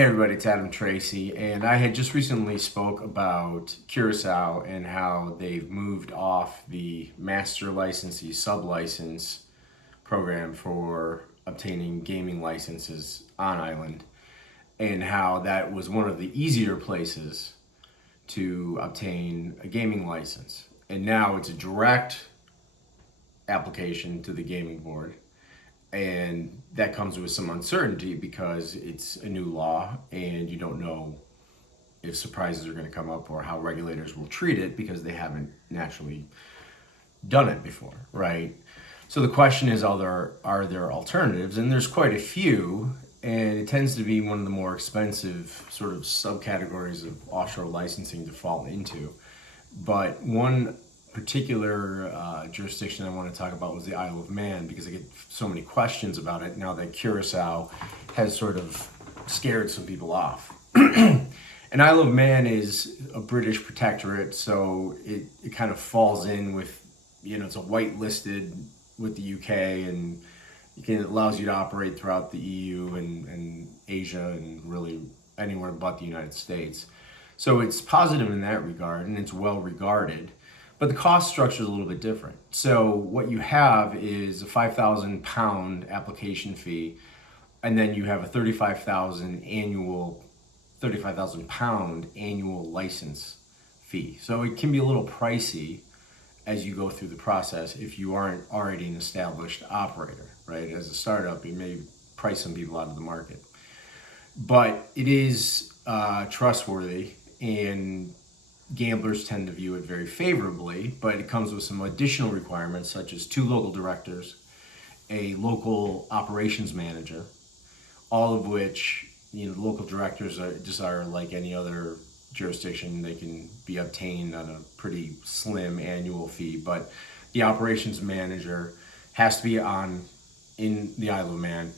Hey everybody, it's Tracy, and I had just recently spoke about Curacao and how they've moved off the master licensee sub-license program for obtaining gaming licenses on island, and how that was one of the easier places to obtain a gaming license. And now it's a direct application to the gaming board, and that comes with some uncertainty because it's a new law and you don't know if surprises are going to come up or how regulators will treat it because they haven't naturally done it before, right? So the question is, are there alternatives? And there's quite a few, and it tends to be one of the more expensive sort of subcategories of offshore licensing to fall into. But one particular jurisdiction I want to talk about was the Isle of Man, because I get so many questions about it now that Curacao has sort of scared some people off. And Isle of Man is a British protectorate, so it kind of falls in with, it's a white-listed with the UK, and it allows you to operate throughout the EU and Asia and really anywhere but the United States. So it's positive in that regard, and it's well regarded. But the cost structure is a little bit different. So what you have is a £5,000 application fee, and then you have a £35,000 annual license fee. So it can be a little pricey as you go through the process if you aren't already an established operator, right? As a startup, you may price some people out of the market. But it is trustworthy, and gamblers tend to view it very favorably, but it comes with some additional requirements such as 2 local directors, a local operations manager, all of which, the local directors are like any other jurisdiction. They can be obtained on a pretty slim annual fee, but the operations manager has to be in the Isle of Man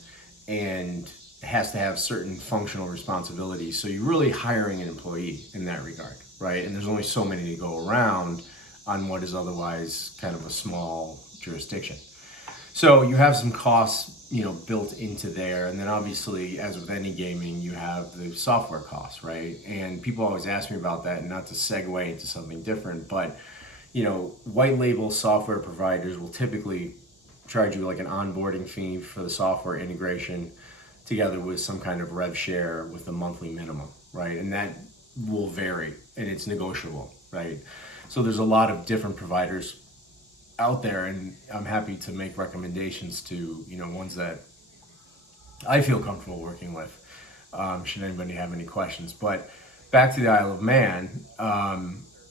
and has to have certain functional responsibilities. So you're really hiring an employee in that regard, right? And there's only so many to go around on what is otherwise kind of a small jurisdiction. So you have some costs, built into there. And then obviously, as with any gaming, you have the software costs, right? And people always ask me about that, and not to segue into something different, but, white label software providers will typically charge you like an onboarding fee for the software integration together with some kind of rev share with a monthly minimum, right? And that will vary, and it's negotiable, right? So there's a lot of different providers out there, and I'm happy to make recommendations to, ones that I feel comfortable working with, should anybody have any questions. But back to the Isle of Man,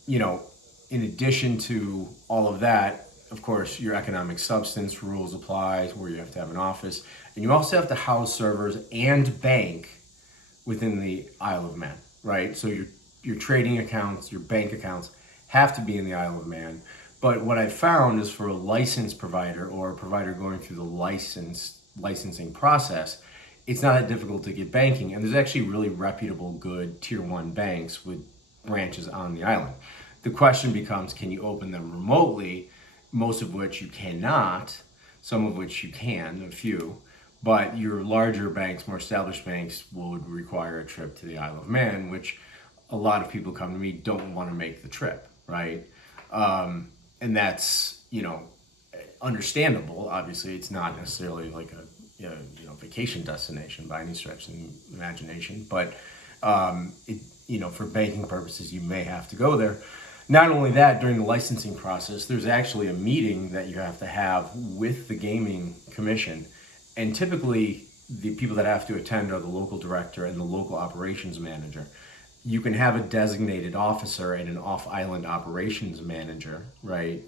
in addition to all of that, of course, your economic substance rules apply, where you have to have an office, and you also have to house servers and bank within the Isle of Man, right? So your trading accounts, your bank accounts have to be in the Isle of Man. But what I found is, for a licensed provider or a provider going through the licensing process, it's not that difficult to get banking. And there's actually really reputable, good tier 1 banks with branches on the island. The question becomes, can you open them remotely? Most of which you cannot, some of which you can, a few. But your larger banks, more established banks, would require a trip to the Isle of Man, which a lot of people come to me don't want to make the trip, right? And that's, understandable. Obviously, it's not necessarily like a vacation destination by any stretch of the imagination, but for banking purposes, you may have to go there. Not only that, during the licensing process, there's actually a meeting that you have to have with the gaming commission, and typically the people that have to attend are the local director and the local operations manager. You can have a designated officer and an off-island operations manager, right?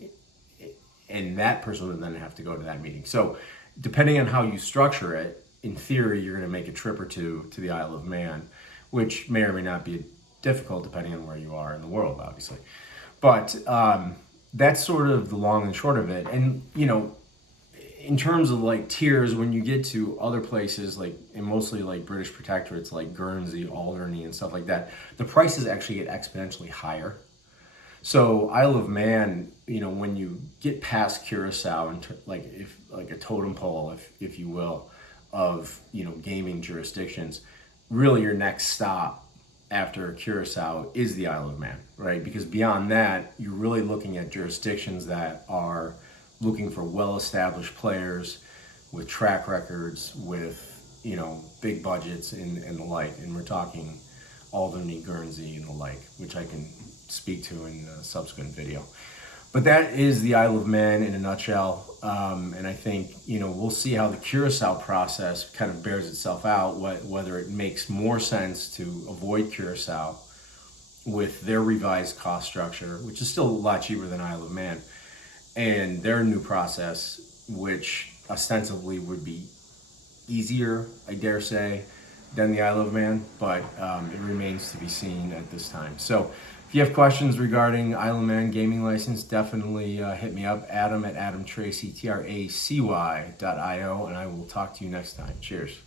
And that person would then have to go to that meeting. So depending on how you structure it, in theory, you're going to make a trip or two to the Isle of Man, which may or may not be difficult depending on where you are in the world, obviously. But that's sort of the long and short of it. And, in terms of like tiers, when you get to other places, and mostly like British protectorates like Guernsey, Alderney, and stuff like that, the prices actually get exponentially higher. So Isle of Man, when you get past Curacao, and like a totem pole, if you will, of gaming jurisdictions, really your next stop after Curacao is the Isle of Man, right? Because beyond that, you're really looking at jurisdictions that are looking for well-established players with track records, with big budgets and the like. And we're talking Albany, Guernsey, and the like, which I can speak to in a subsequent video. But that is the Isle of Man in a nutshell. And I think, we'll see how the Curacao process kind of bears itself out, whether it makes more sense to avoid Curacao with their revised cost structure, which is still a lot cheaper than Isle of Man, and their new process, which ostensibly would be easier, I dare say, than the Isle of Man, but it remains to be seen at this time. So if you have questions regarding Isle of Man gaming license, definitely hit me up, Adam at AdamTracy, TRACY.io, and I will talk to you next time. Cheers.